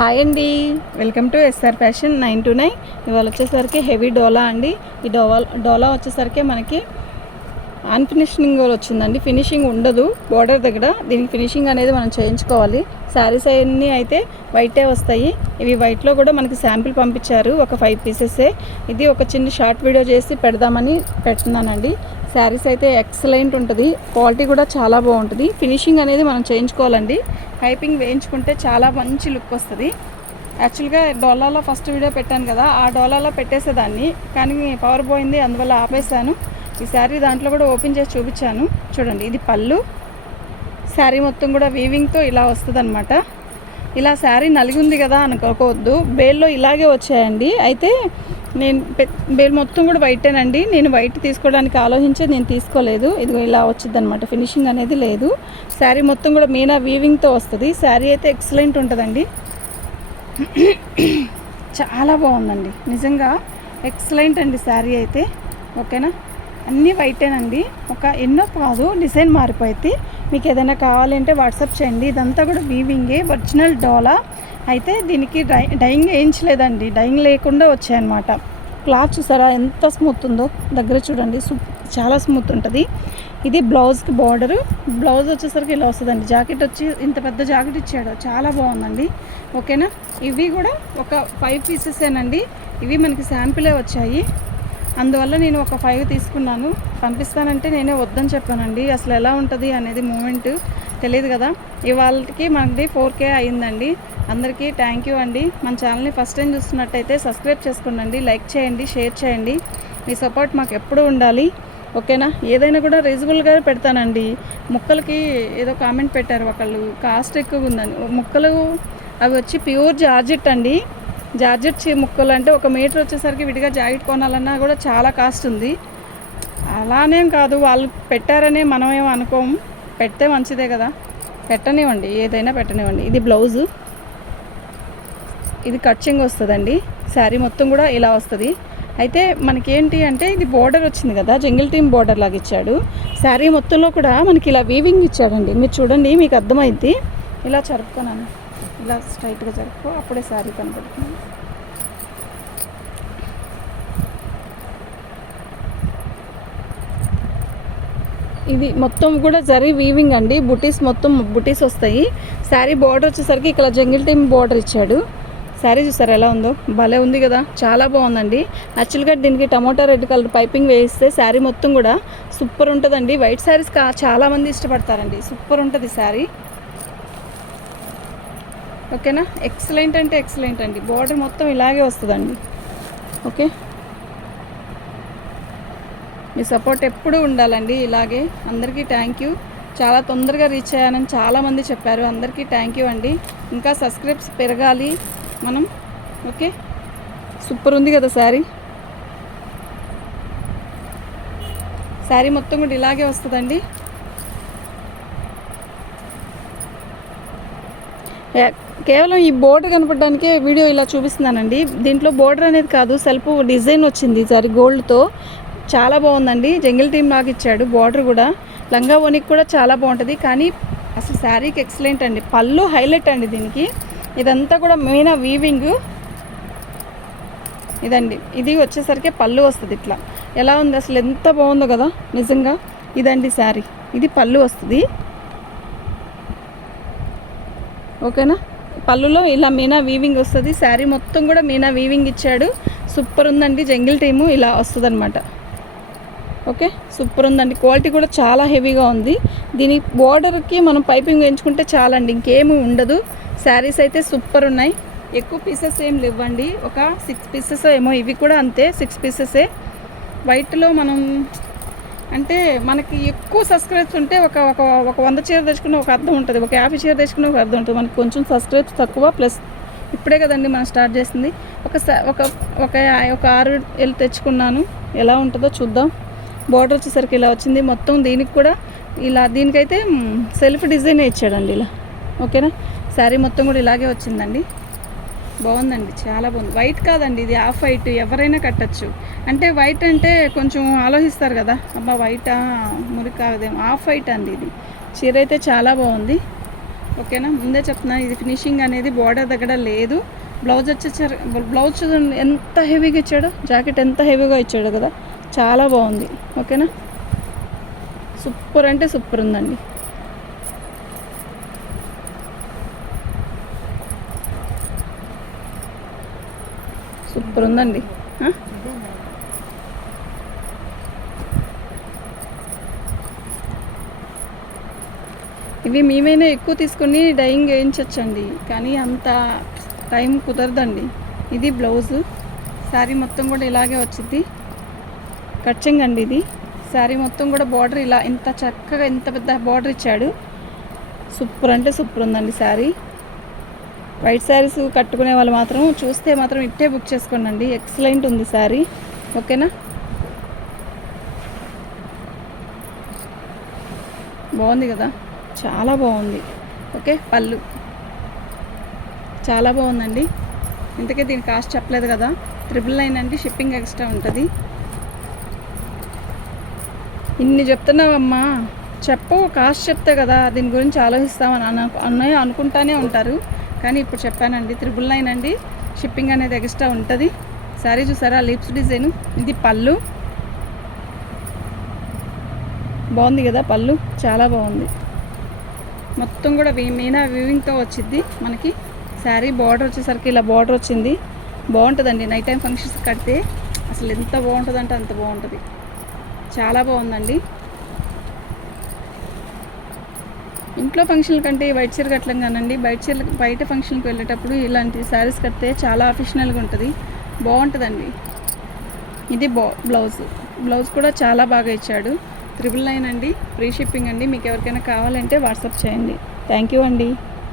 Hi అండి, welcome to SR fashion 929. ఇవాళ వచ్చేసరికి హెవీ డోలా అండి. ఈ డోలా వచ్చేసరికి మనకి అన్ఫినిషింగ్ వచ్చిందండి. ఫినిషింగ్ ఉండదు బోర్డర్ దగ్గర. దీనికి ఫినిషింగ్ అనేది మనం చేయించుకోవాలి. శారీస్ అన్నీ అయితే వైటే వస్తాయి. ఇవి వైట్లో కూడా మనకి శాంపిల్ పంపించారు, ఒక 5 పీసెసే. ఇది ఒక చిన్న షార్ట్ వీడియో చేసి పెడదామని పెడుతున్నానండి. శారీస్ అయితే ఎక్సలెంట్ ఉంటుంది, క్వాలిటీ కూడా చాలా బాగుంటుంది. ఫినిషింగ్ అనేది మనం చేయించుకోవాలండి. పైపింగ్ వేయించుకుంటే చాలా మంచి లుక్ వస్తుంది. యాక్చువల్గా డోలాలో ఫస్ట్ వీడియో పెట్టాను కదా, ఆ డోలాలో పెట్టేసేదాన్ని, కానీ పవర్ పోయింది, అందువల్ల ఆపేసాను. ఈ శారీ దాంట్లో కూడా ఓపెన్ చేసి చూపించాను. చూడండి, ఇది పళ్ళు. శారీ మొత్తం కూడా వీవింగ్తో ఇలా వస్తుంది అనమాట. ఇలా శారీ నలిగి ఉంది కదా అనుకోవద్దు, బేల్లో ఇలాగే వచ్చాయండి. అయితే నేను బేల్ మొత్తం కూడా వైటేనండి. నేను వైట్ తీసుకోవడానికి ఆలోచించి నేను తీసుకోలేదు. ఇదిగో ఇలా వచ్చింది అనమాట, ఫినిషింగ్ అనేది లేదు. శారీ మొత్తం కూడా మీనా వీవింగ్తో వస్తుంది. శారీ అయితే ఎక్సలెంట్ ఉంటుందండి, చాలా బాగుందండి, నిజంగా ఎక్సలెంట్ అండి శారీ అయితే. ఓకేనా, అన్నీ వైటేనండి. ఎన్నో కాదు, డిజైన్ మారిపోయింది. మీకు ఏదైనా కావాలంటే వాట్సాప్ చేయండి. ఇదంతా కూడా వీవింగే, ఒరిజినల్ డోలా. అయితే దీనికి డైయింగ్ వేయించలేదండి, డైయింగ్ లేకుండా వచ్చాయన్నమాట. క్లాత్ చూసారా ఎంత స్మూత్ ఉందో, దగ్గర చూడండి, చాలా స్మూత్ ఉంటుంది. ఇది బ్లౌజ్కి బార్డరు. బ్లౌజ్ వచ్చేసరికి ఇలా వస్తుందండి. జాకెట్ వచ్చి ఇంత పెద్ద జాకెట్ ఇచ్చాడు, చాలా బాగుందండి. ఓకేనా, ఇవి కూడా ఒక 5 పీసెసేనండి. ఇవి మనకి శాంపిలే వచ్చాయి, అందువల్ల నేను ఒక 5 తీసుకున్నాను. పంపిస్తానంటే నేనే వద్దని చెప్పానండి. అసలు ఎలా ఉంటుంది అనేది మూమెంట్ తెలియదు కదా. ఇవాళకి మనది 4K అయిందండి. అందరికీ థ్యాంక్ యూ అండి. మన ఛానల్ని ఫస్ట్ టైం చూస్తున్నట్టయితే సబ్స్క్రైబ్ చేసుకోండి, లైక్ చేయండి, షేర్ చేయండి. మీ సపోర్ట్ మాకు ఎప్పుడూ ఉండాలి. ఓకేనా, ఏదైనా కూడా రీజనబుల్గా పెడతానండి. ముక్కలకి ఏదో కామెంట్ పెట్టారు ఒకళ్ళు, కాస్ట్ ఎక్కువ ఉందని. ముక్కలు అవి వచ్చి ప్యూర్ జార్జెట్ అండి. జార్జెట్ ముక్కలు అంటే 1 మీటర్ వచ్చేసరికి విడిగా జాకెట్ కొనాలన్నా కూడా చాలా కాస్ట్ ఉంది. అలానేం కాదు, వాళ్ళు పెట్టారనే మనమేమో అనుకోము. పెడితే మంచిదే కదా, పెట్టనివ్వండి, ఏదైనా పెట్టనివ్వండి. ఇది బ్లౌజు, ఇది కట్చింగ్ వస్తుందండి. శారీ మొత్తం కూడా ఇలా వస్తుంది. అయితే మనకేంటి అంటే ఇది బోర్డర్ వచ్చింది కదా, జంగిల్ టీమ్ బోర్డర్ లాగా ఇచ్చాడు. శారీ మొత్తంలో కూడా మనకి ఇలా వీవింగ్ ఇచ్చాడండి. మీరు చూడండి, మీకు అర్థమైంది. ఇలా జరుపుకున్నాను, ఇలా స్ట్రైట్గా జరుపుకో, అప్పుడే శారీ కనపడుతుంది. ఇది మొత్తం కూడా జరీ వీవింగ్ అండి. బుటీస్ మొత్తం బుటీస్ వస్తాయి. శారీ బార్డర్ వచ్చేసరికి ఇక్కడ జంగిల్ టీమ్ బార్డర్ ఇచ్చాడు. శారీ చూసారు ఎలా ఉందో, భలే ఉంది కదా, చాలా బాగుందండి. యాక్చువల్గా దీనికి టమోటా రెడ్ కలర్ పైపింగ్ వేయిస్తే శారీ మొత్తం కూడా సూపర్ ఉంటుందండి. వైట్ శారీస్ చాలామంది ఇష్టపడతారండి, సూపర్ ఉంటుంది శారీ. ఓకేనా, ఎక్సలెంట్ అంటే ఎక్సలెంట్ అండి. బార్డర్ మొత్తం ఇలాగే వస్తుందండి. ఓకే, మీ సపోర్ట్ ఎప్పుడూ ఉండాలండి ఇలాగే. అందరికీ థ్యాంక్ యూ. చాలా తొందరగా రీచ్ అయ్యానని చాలామంది చెప్పారు, అందరికీ థ్యాంక్ యూ అండి. ఇంకా సబ్స్క్రైబ్స్ పెరగాలి మనం. ఓకే, సూపర్ ఉంది కదా శారీ. శారీ మొత్తం కూడా ఇలాగే వస్తుందండి. కేవలం ఈ బోర్డర్ కనపడడానికే వీడియో ఇలా చూపిస్తున్నానండి. దీంట్లో బోర్డర్ అనేది కాదు, సెల్ఫ్ డిజైన్ వచ్చింది సారీ గోల్డ్తో, చాలా బాగుందండి. జంగిల్ టీమ్ లాగా ఇచ్చాడు. బార్డర్ కూడా లంగా ఓనికి కూడా చాలా బాగుంటుంది. కానీ అసలు శారీకి ఎక్సలెంట్ అండి. పళ్ళు హైలైట్ అండి దీనికి. ఇదంతా కూడా మెయిన్ వీవింగ్ ఇదండి. ఇది వచ్చేసరికి పళ్ళు వస్తుంది. ఇట్లా ఎలా ఉంది అసలు, ఎంత బాగుందో కదా నిజంగా. ఇదండి శారీ, ఇది పళ్ళు వస్తుంది. ఓకేనా, పళ్ళులో ఇలా మీనా వీవింగ్ వస్తుంది. శారీ మొత్తం కూడా మీనా వీవింగ్ ఇచ్చాడు. సూపర్ ఉందండి. జంగిల్ టీము ఇలా వస్తుంది అనమాట. ఓకే, సూపర్ ఉందండి. క్వాలిటీ కూడా చాలా హెవీగా ఉంది. దీని బోర్డర్కి మనం పైపింగ్ వేయించుకుంటే చాలండి, ఇంకేమీ ఉండదు. శారీస్ అయితే సూపర్ ఉన్నాయి. ఎక్కువ పీసెస్ ఏం లేవండి, ఒక 6 పీసెస్ ఏమో. ఇవి కూడా అంతే, 6 పీసెసే. వైట్లో మనం అంటే మనకి ఎక్కువ సబ్స్క్రైబ్స్ ఉంటే ఒక 100 చీర తెచ్చుకున్న ఒక అర్థం ఉంటుంది, ఒక 50 చీర తెచ్చుకున్న ఒక అర్థం ఉంటుంది. మనకి కొంచెం సబ్స్క్రైబ్స్ తక్కువ, ప్లస్ ఇప్పుడే కదండి మనం స్టార్ట్ చేసింది. ఒక 6 తెచ్చుకున్నాను, ఎలా ఉంటుందో చూద్దాం. బార్డర్ వచ్చేసరికి ఇలా వచ్చింది మొత్తం. దీనికి కూడా ఇలా, దీనికైతే సెల్ఫ్ డిజైన్ ఇచ్చాడండి ఇలా. ఓకేనా, శారీ మొత్తం కూడా ఇలాగే వచ్చిందండి. బాగుందండి, చాలా బాగుంది. వైట్ కాదండి, ఇది ఆఫ్ వైట్, ఎవరైనా కట్టచ్చు. అంటే వైట్ అంటే కొంచెం ఆలోచిస్తారు కదా, అబ్బా వైటా మురికి కాదేమో, ఆఫ్ వైట్ అండి ఇది. చీర అయితే చాలా బాగుంది. ఓకేనా, ముందే చెప్తున్నా ఇది ఫినిషింగ్ అనేది బార్డర్ దగ్గర లేదు. బ్లౌజ్ వచ్చేసరి బ్లౌజ్ చూడండి ఎంత హెవీగా ఇచ్చాడో, జాకెట్ ఎంత హెవీగా ఇచ్చాడు కదా, చాలా బాగుంది. ఓకేనా, సూపర్ అంటే సూపర్ ఉందండి. సూపర్ ఉందండి. ఇవి మేమైనా ఎక్కువ తీసుకొని డైయింగ్ వేయించవచ్చండి, కానీ అంత టైం కుదరదండి. ఇది బ్లౌజు, శారీ మొత్తం కూడా ఇలాగే వచ్చింది. కట్చింగ్ అండి ఇది. శారీ మొత్తం కూడా బార్డర్ ఇలా ఇంత చక్కగా ఇంత పెద్ద బార్డర్ ఇచ్చాడు. సూపర్ అంటే సూపర్ ఉందండి శారీ. వైట్ శారీస్ కట్టుకునే వాళ్ళు మాత్రం చూస్తే మాత్రం ఇట్టే బుక్ చేసుకోండి. ఎక్సలెంట్ ఉంది శారీ. ఓకేనా, బాగుంది కదా, చాలా బాగుంది. ఓకే, పళ్ళు చాలా బాగుందండి. ఇంతకే దీని కాస్ట్ చెప్పలేదు కదా, 999 అండి. షిప్పింగ్ ఎక్స్ట్రా ఉంటుంది. ఇన్ని చెప్తున్నావమ్మా, చెప్పవు, కాస్ట్ చెప్తే కదా దీని గురించి ఆలోచిస్తామని అన్నయ్య అనుకుంటానే ఉంటారు. కానీ ఇప్పుడు చెప్పానండి, 999 అండి. షిప్పింగ్ అనేది ఎక్స్ట్రా ఉంటుంది. శారీ చూసారా, లిప్స్ డిజైన్. ఇది పళ్ళు, బాగుంది కదా, పళ్ళు చాలా బాగుంది. మొత్తం కూడా మీనా వీవింగ్తో వచ్చింది మనకి. శారీ బార్డర్ వచ్చేసరికి ఇలా బార్డర్ వచ్చింది. బాగుంటుందండి, నైట్ టైం ఫంక్షన్స్ కడితే అసలు ఎంత బాగుంటుంది అంటే అంత బాగుంటుంది. చాలా బాగుందండి. ఇంట్లో ఫంక్షన్ల కంటే వైట్ చీర కట్టలేం కానండి, బయట ఫంక్షన్కి వెళ్ళేటప్పుడు ఇలాంటి శారీస్ కడితే చాలా అఫిషనల్గా ఉంటుంది, బాగుంటుందండి. ఇది బ్లౌజ్ కూడా చాలా బాగా ఇచ్చాడు. 999 అండి. ఫ్రీ షిప్పింగ్ అండి. మీకు ఎవరికైనా కావాలంటే వాట్సాప్ చేయండి. థ్యాంక్ యూ అండి.